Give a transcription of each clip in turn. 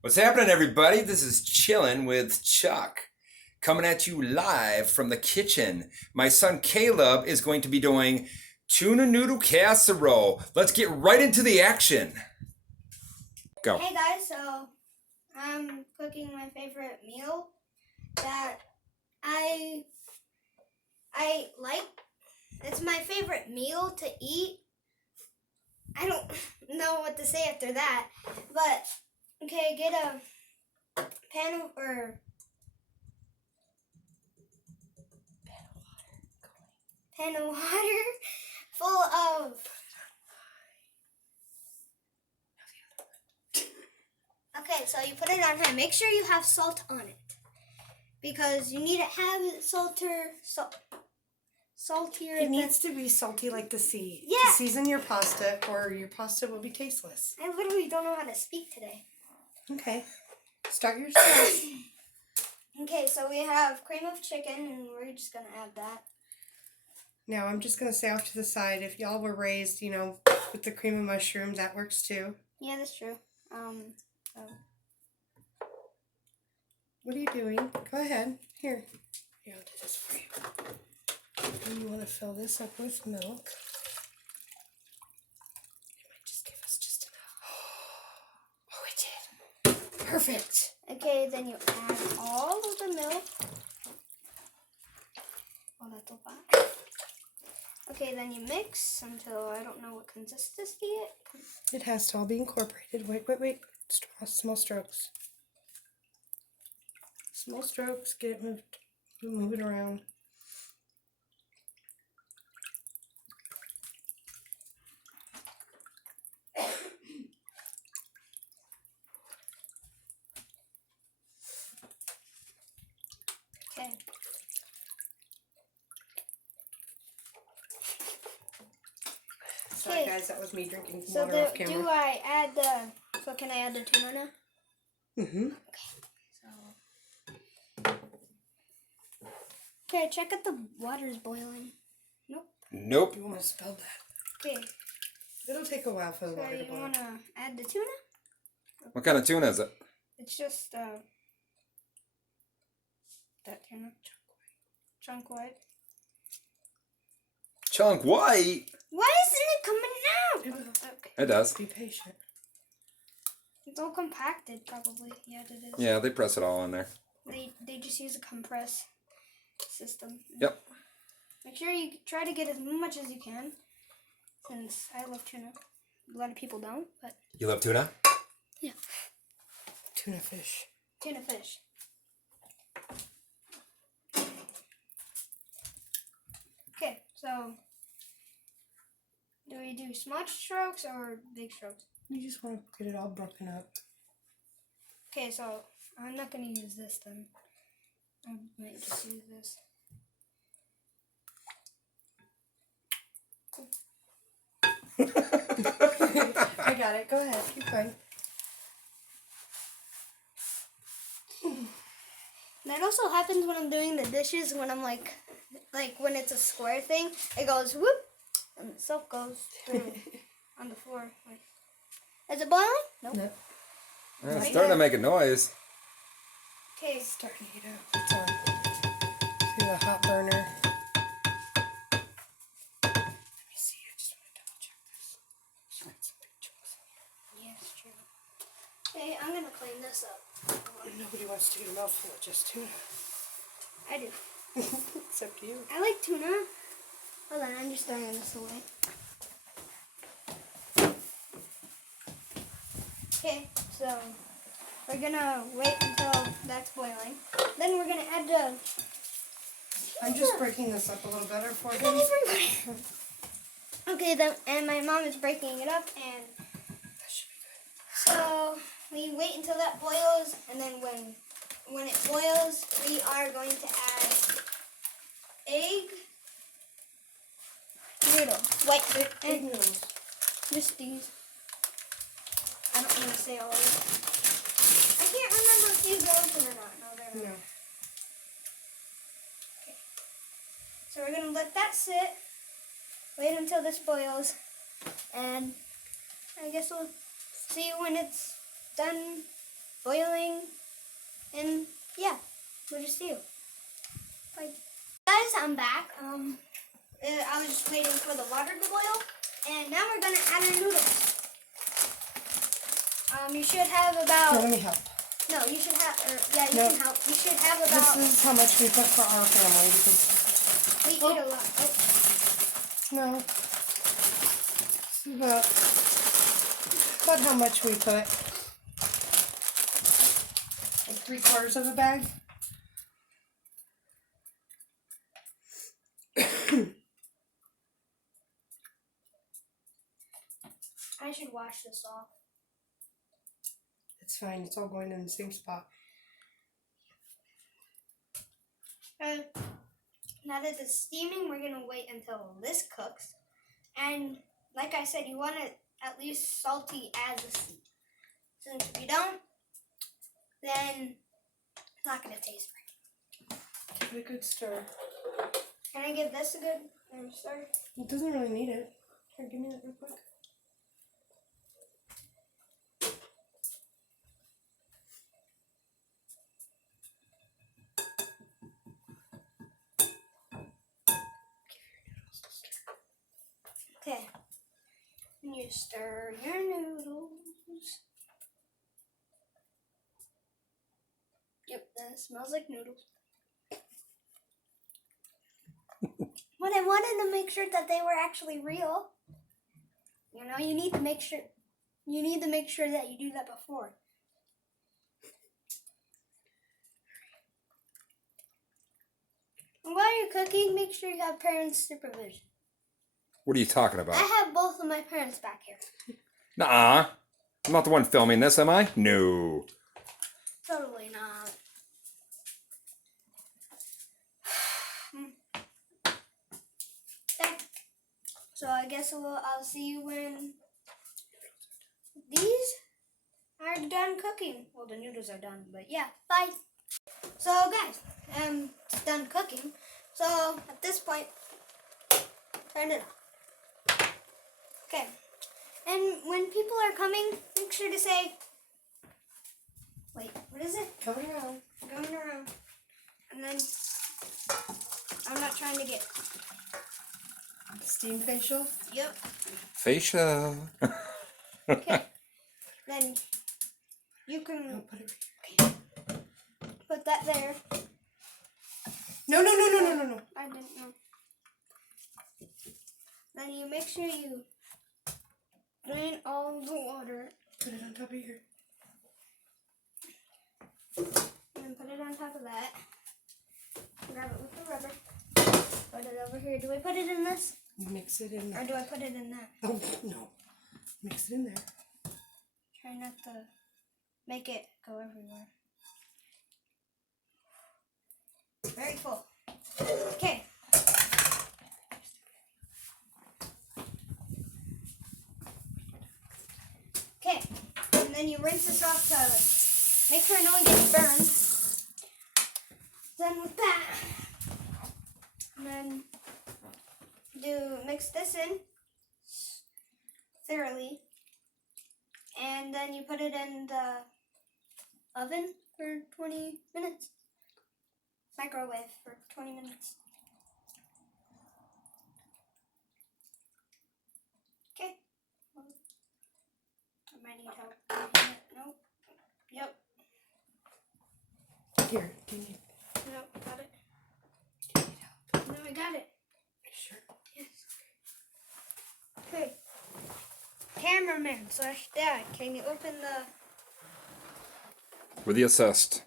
What's happening, everybody? This is Chillin' with Chuck, coming at you live from the kitchen. My son Caleb is going to be doing tuna noodle casserole. Let's get right into the action. Go. Hey guys, so I'm cooking my favorite meal that I like. It's my favorite meal to eat. I don't know what to say after that, but okay, get a pan of water full of Okay, so you put it on high. Make sure you have salt on it because you need to have it saltier. It needs to be salty like the sea. Yeah. To season your pasta, or your pasta will be tasteless. I literally don't know how to speak today. Okay. Start your sauce. Okay, so we have cream of chicken, and we're just gonna add that. Now, I'm just going to say off to the side, if y'all were raised, with the cream of mushroom, that works too. Yeah, that's true. What are you doing? Go ahead. Here, I'll do this for you. And you want to fill this up with milk. It might just give us just enough. Oh, it did. Perfect. Okay, then you add all of the milk. Oh, that's a lot. Okay, then you mix until I don't know what consistency It has to all be incorporated. Wait. Small strokes. Small strokes. Get it moved. Move it around. Okay. Sorry, guys, that was me drinking some So water off camera. do I add the? So can I add the tuna now? Mm-hmm. Okay, check if the water is boiling. Nope. You want to spell that? Okay. It'll take a while for the So water to you boil. wanna add the tuna? What kind of tuna is it? It's just that tuna. Chunk white. Chunk white. Why isn't it coming out? It will. Okay. It does. Be patient. It's all compacted, probably. Yeah, it is. Yeah, they press it all in there. They just use a compress system. Yep. Make sure you try to get as much as you can, since I love tuna. A lot of people don't, but You love tuna? yeah, Tuna fish. tuna fish. Okay, so do we do small strokes or big strokes? You just want to get it all broken up. Okay, so I'm not gonna use this then. I might just use this. I got it. Go ahead. Keep going. That also happens when I'm doing the dishes, when I'm like when it's a square thing, it goes whoop, and the soap goes through on the floor. Like, is it boiling? Nope. No. It's starting to make a noise. Okay. It's starting to heat up. It's on. See the hot burner. Let me see. I just want to double check this. There's some big chunks in Yeah, it's true. Okay, I'm gonna clean this up. here. Nobody wants to eat a mouthful of just tuna. I do. Except you. I like tuna. Hold on, I'm just throwing this away. Okay, so we're gonna wait until that's boiling. Then we're gonna add the. I'm just breaking this up a little better for him. Okay, then and my mom is breaking it up, and That should be so we wait until that boils, and then when it boils, we are going to add egg noodle, white good. Egg egg, noodles. just these. I don't want to say all of it. I can't remember if these are open or not. No, they're not. No. So we're gonna let that sit. Wait until this boils, and I guess we'll see when it's done boiling, and yeah, we'll just see you. Bye. Guys, I'm back. I was just waiting for the water to boil, and now we're gonna add our noodles. You should have Here, about. let me help. No, you should have. Yeah, you No. can help. You should have This about. is how much we put for our family because We eat a lot. Oh. no, it's about how much we put. Like 3/4 of a bag. I should wash this off. It's fine. It's all going in the same spot. Now that it's steaming, we're gonna wait until this cooks. And like I said, you want it at least salty as a seed. Since if you don't, then it's not gonna taste right. Give it a good stir. Can I give this a good stir? It doesn't really need it. Here, give me that real quick. Okay. And you stir your noodles. Yep, that smells like noodles. But I wanted to make sure that they were actually real. You know, you need to make sure that you do that before. And while you're cooking, make sure you have parents' supervision. What are you talking about? I have both of my parents back here. Nuh-uh. I'm not the one filming this, am I? No. Totally not. Okay. So I guess I'll see you when these are done cooking. Well, the noodles are done, but yeah, bye. So guys, it's done cooking. So at this point, turn it on. Okay. And when people are coming, make sure to say, wait, what is it? Going around. Going around. And then, I'm not trying to get, Steam facial. yep. Facial. Okay. Then, you can No, put it right here. put that there. No, no, no, no, no, no, no. I didn't know. Then you make sure you drain all the water. Put it on top of here. And put it on top of that. Grab it with the rubber. Put it over here. Do I put it in this? Mix it in Or there. do I put it in that? Oh, no. Mix it in there. Try not to make it go everywhere. Very full. Okay. Okay. And then you rinse this off to make sure no one gets burned. Then with that, and then mix this in thoroughly. And then you put it in the oven for 20 minutes. Microwave for 20 minutes. Okay. I might need help. Nope. Yep. Here, do you need Nope. Got it. help? No, I got it. Sure. Yes. Okay. Cameraman / dad, can you open the... With the assist.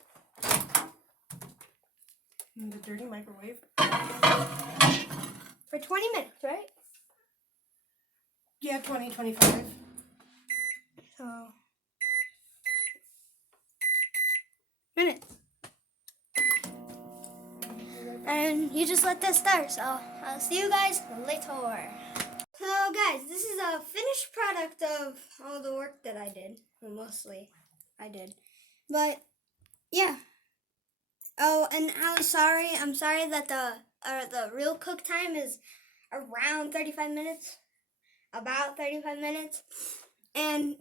In the dirty microwave. For 20 minutes, right? Yeah, 20, 25. So... minutes. And you just let that start, so I'll see you guys later. So guys, this is a finished product of all the work that I did. Well, mostly I did. But yeah. Oh, and I'm sorry that the real cook time is around 35 minutes. About 35 minutes. And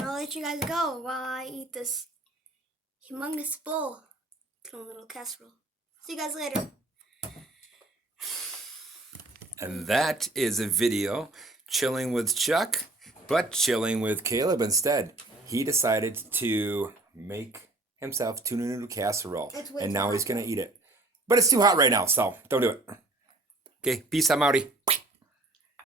I'll let you guys go while I eat this humongous bowl. Tuna noodle casserole. See you guys later. And that is a video chilling with Chuck, but chilling with Caleb instead. He decided to make himself tuna noodle casserole, It's way and too now hot. he's gonna eat it. But it's too hot right now, so don't do it. Okay, peace. I'm outie.